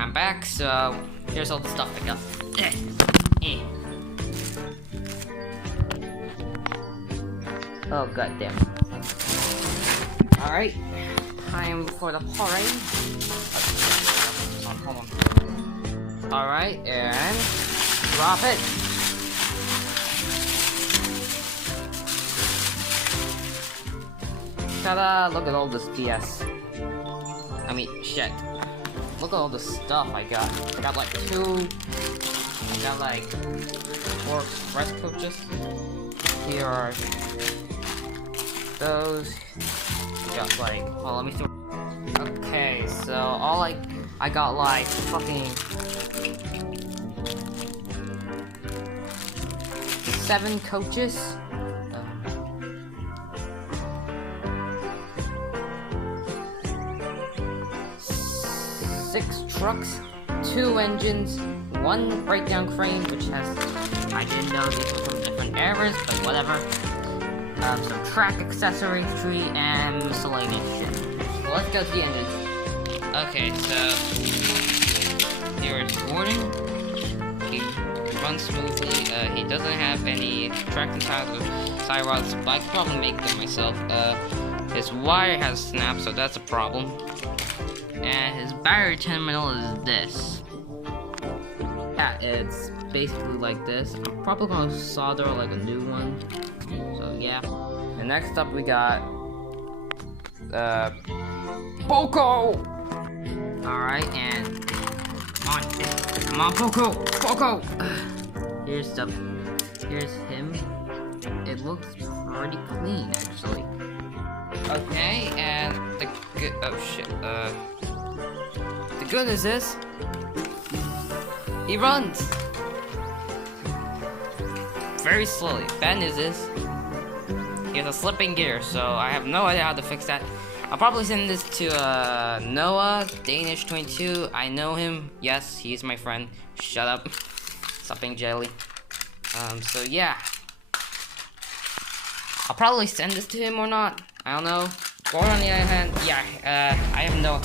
I'm back, so here's all the stuff I got. Oh goddamn. Alright, time for the parade. Hold on. Alright, and drop it. Ta-da! Look at all this BS. I mean, shit. Look at all the stuff I got. I got like 2. I got like 4 express coaches. Here are those. I got like, well, let me see. Okay, so all I got like fucking 7 coaches. 6 trucks, 2 engines, 1 breakdown crane, which has, I didn't know these were from different eras, but whatever. Some track accessories, tree, and miscellaneous shit. So let's go to the engines. Okay, so here is Gordon. He runs smoothly. He doesn't have any tracking tires or side rods, but I could probably make them myself. His wire has snapped, so that's a problem. And his battery terminal is this. Yeah, it's basically like this. I'm probably gonna solder like a new one. So yeah. And next up we got Poco! Alright, and come on Poco! Poco! Here's him. It looks pretty clean actually. Okay, and the good the good is this. He runs very slowly. Bad news is he has a slipping gear, so I have no idea how to fix that. I'll probably send this to Noah, Danish 22. I know him. Yes, he's my friend. Shut up. Stop being jelly. So yeah. I'll probably send this to him or not. I don't know. Gordon, on the other hand, yeah, I have no.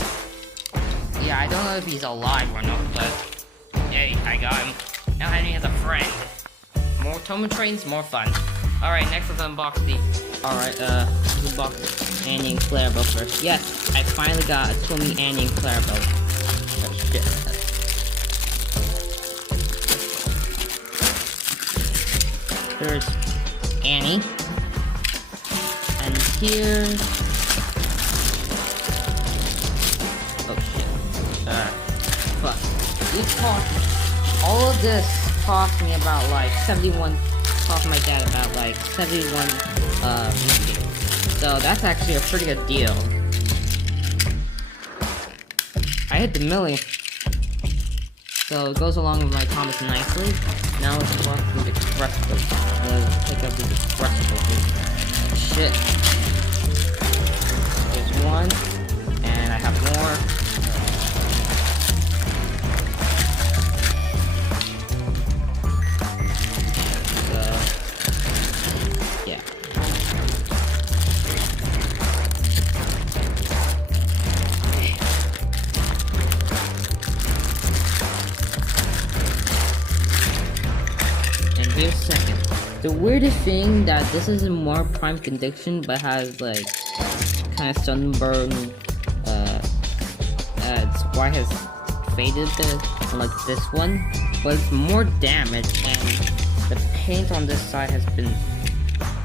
Yeah, I don't know if he's alive or not, but hey, I got him. Now he has a friend. More Toman trains, more fun. Alright, next let's unbox the. Alright, let's unbox Annie and Claire boat first. Yes, I finally got a swimming Annie and Claire boat. Oh shit. There's Annie. And here's. Oh shit. Fuck. These cost. All of this cost me about like 71. Cost my dad about like 71 so that's actually a pretty good deal. I hit the million, so it goes along with my comments nicely. Now let's walk through the express coach. Let's pick up the express coach. Shit. There's one, and I have more. Wait a second. The weirdest thing that this is in more prime condition, but has like kind of sunburn. Its white has faded a bit, like this one, but it's more damaged, and the paint on this side has been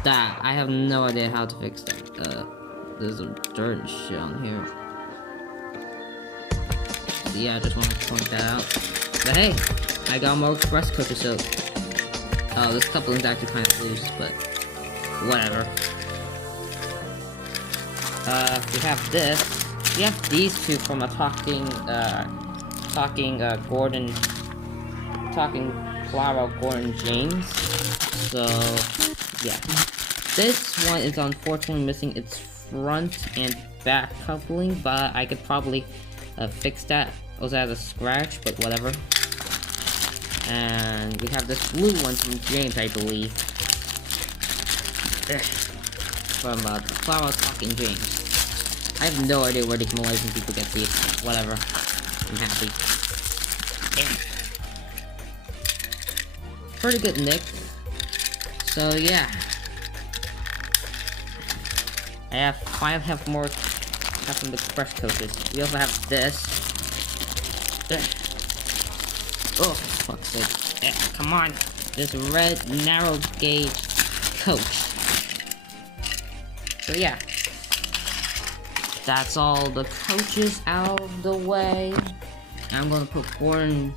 that. I have no idea how to fix that. There's some dirt and shit on here. So yeah, I just want to point that out. But hey, I got more express coaches, so. Oh, this coupling's actually kind of loose, but whatever. We have this. We have these two from a talking Clara Gordon James. So, yeah. This one is unfortunately missing its front and back coupling, but I could probably fix that. It was at a scratch, but whatever. And we have this blue one from James, I believe. From Clara Talking James. I have no idea where these Malaysian people get these. Whatever. I'm happy. Pretty good nick. So yeah. I have more from the fresh coaches. We also have this. Oh, fuck's sake. Come on. This red narrow gauge coach. So yeah. That's all the coaches out of the way. I'm gonna put Gordon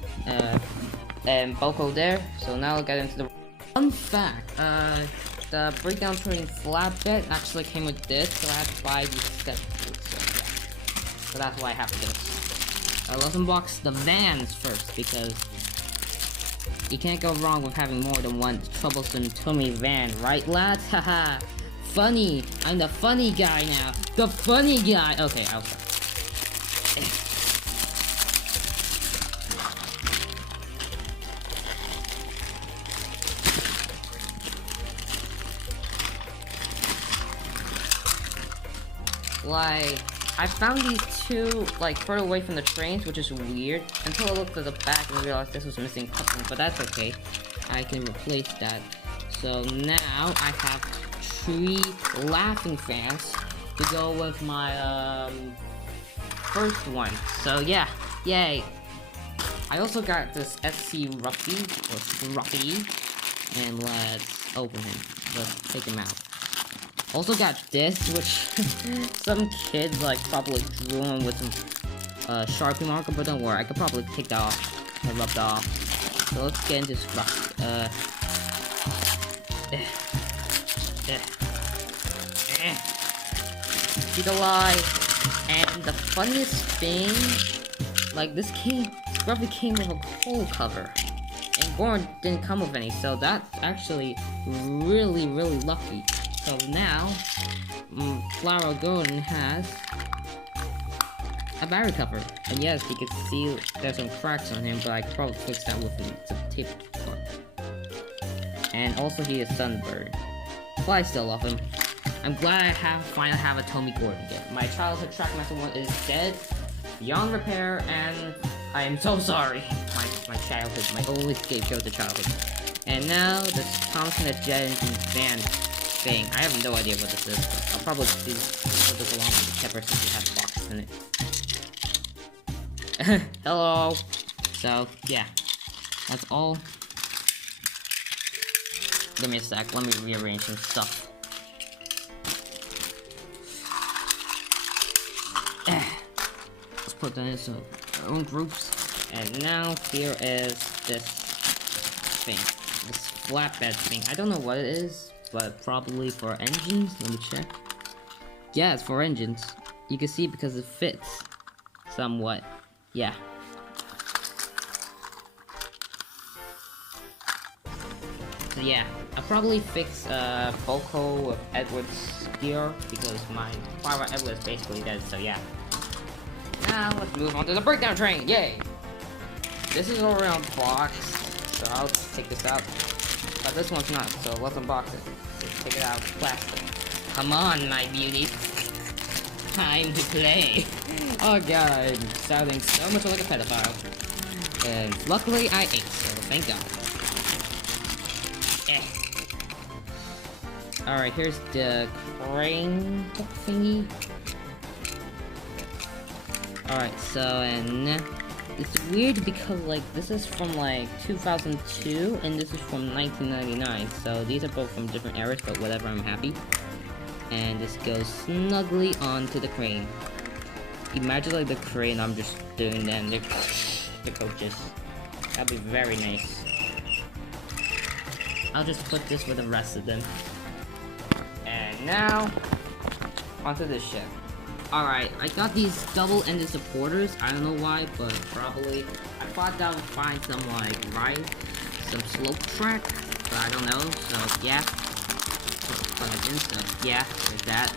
and Boko there. So now we'll get into the fun fact. The breakdown training flatbed actually came with this, so I had to buy these steps. So that's why I have this. Let's unbox the vans first, because you can't go wrong with having more than one troublesome tummy van, right lads? Haha. Funny. I'm the funny guy now. The funny guy. Okay, I'll start. Like, I found these two, like, further away from the trains, which is weird, until I looked at the back and realized this was missing coupling, but that's okay. I can replace that. So now I have 3 laughing fans to go with my, first one. So yeah, yay. I also got this SC Ruffy, or Scruffy, and let's open him. Let's take him out. Also got this, which some kids like probably drew on with some Sharpie marker, but don't worry, I could probably take that off and rub that off. So let's get into Scruffy. She's alive, and the funniest thing, like this Scruffy came with a cold cover, and Gordon didn't come with any, so that's actually really lucky. So now, Flower Golden has a battery cover. And yes, you can see there's some cracks on him, but I could probably fix that with some tape. And also he is Sunbird. But I still love him. I'm glad I finally have a Tommy Gordon again. My childhood Trackmaster one is dead, beyond repair, and I am so sorry. My childhood, my only escape goes to childhood. And now, this Thompson S. Jet Engine van thing. I have no idea what this is. I'll probably put this along with the pepper since it has boxes in it. Hello! So, yeah. That's all. Give me a sec, let me rearrange some stuff. Let's put that in some own groups. And now, here is this thing. This flatbed thing. I don't know what it is, but probably for engines. Let me check. Yeah, it's for engines. You can see because it fits somewhat. Yeah. So yeah, I'll probably fix Boko with Edward's gear because my Flower Edward is basically dead. So yeah. Now let's move on to the breakdown train. Yay! This is already unboxed, so I'll take this out. But this one's not, so let's unbox it. Let's take it out of the plastic. Come on, my beauty. Time to play. Oh god, I'm sounding so much like a pedophile. And luckily I ate, so thank god. Alright, here's the crane thingy. Alright, so, and it's weird because, like, this is from, like, 2002, and this is from 1999, so these are both from different eras, but whatever, I'm happy. And this goes snugly onto the crane. Imagine, like, the crane I'm just doing, and the coaches. That'd be very nice. I'll just put this with the rest of them. And now, onto this ship. Alright, I got these double-ended supporters. I don't know why, but probably. I thought that would find some, like, some slope track, but I don't know, so yeah. So yeah, there's that.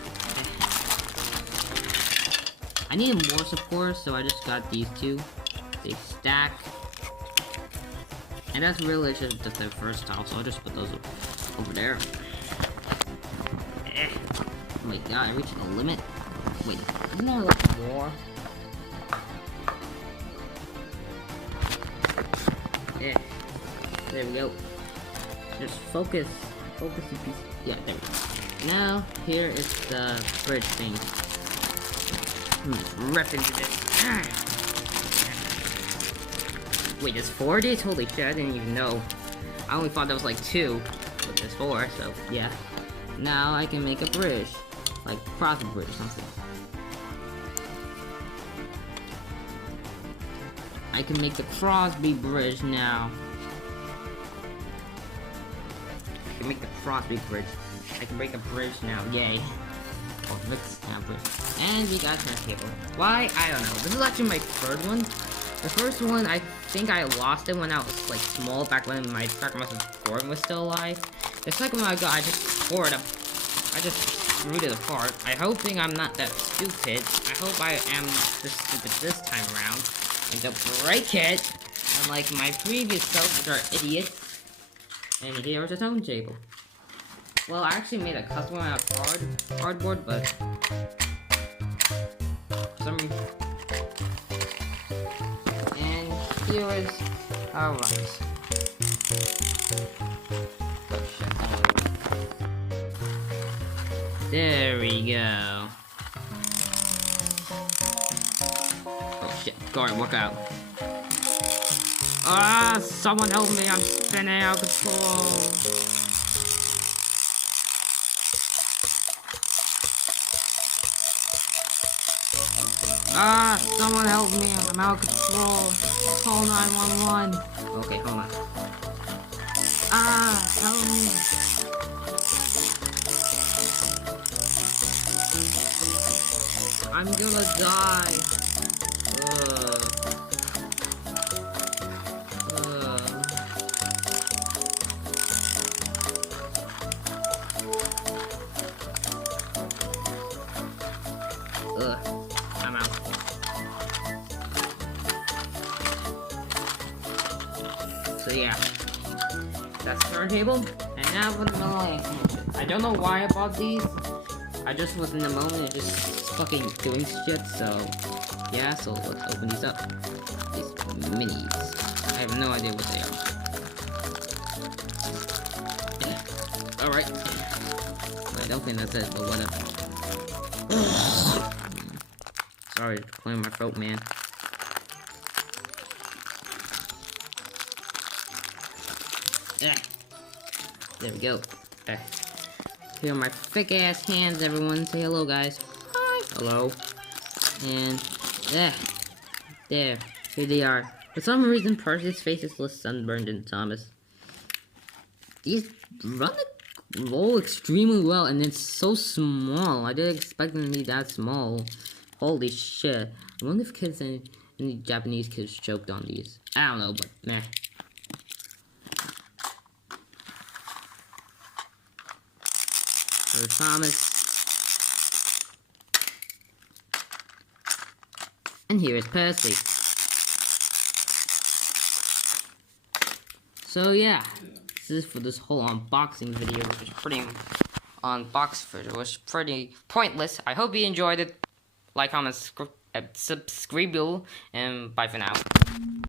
I needed more supporters, so I just got these two. They stack. And that's really just the first tile, so I'll just put those over there. Oh my god, I reached the limit. Wait, isn't there like more? go. Just focus. Focus your piece. Yeah, there we go. Now, here is the bridge thing. Rip into this. Wait, there's 4 of these? Holy shit, I didn't even know. I only thought there was like 2, but there's 4, so yeah. Now I can make a bridge. Like, cross bridge or something. I can make the Crosby Bridge now. I can make the Crosby Bridge. I can break a bridge now, yay. Oh, mix bridge. And we got a turntable. Why? I don't know. This is actually my third one. The first one, I think I lost it when I was like small, back when my Master Gordon was still alive. The second one I just tore it up. I just screwed it apart. I'm hoping I'm not that stupid. I hope I am this stupid this time around. And don't break it, unlike my previous self, which are idiots. And here is a turntable. Well, I actually made a custom one out of cardboard, but for some reason. And here is our rice. Oh shit! There we go. Oh shit! Guard, work out. Ah! Someone help me! I'm spinning out of control. Ah, someone help me, I'm out of control. Call 911. Okay, hold on. Ah, help me. I'm gonna die. I'm out. So yeah, that's the turntable. And now for the Millennium Mansion. I don't know why I bought these. I just was in the moment and just fucking doing shit. So yeah, so let's open these up. These minis. I have no idea what they are. Alright. I don't think that's it, but whatever. Sorry, clearing my throat, man. There we go. Here are my thick ass hands, everyone. Say hello, guys. Hi. Hello. And there. Here they are. For some reason, Percy's face is less sunburned than Thomas. These roll extremely well, and it's so small. I didn't expect them to be that small. Holy shit. I wonder if kids and any Japanese kids choked on these. I don't know, but meh. There's Thomas. And here is Percy. So yeah, this is for this whole unboxing video, which is pretty pretty pointless. I hope you enjoyed it. Like, comment, subscribe, and bye for now.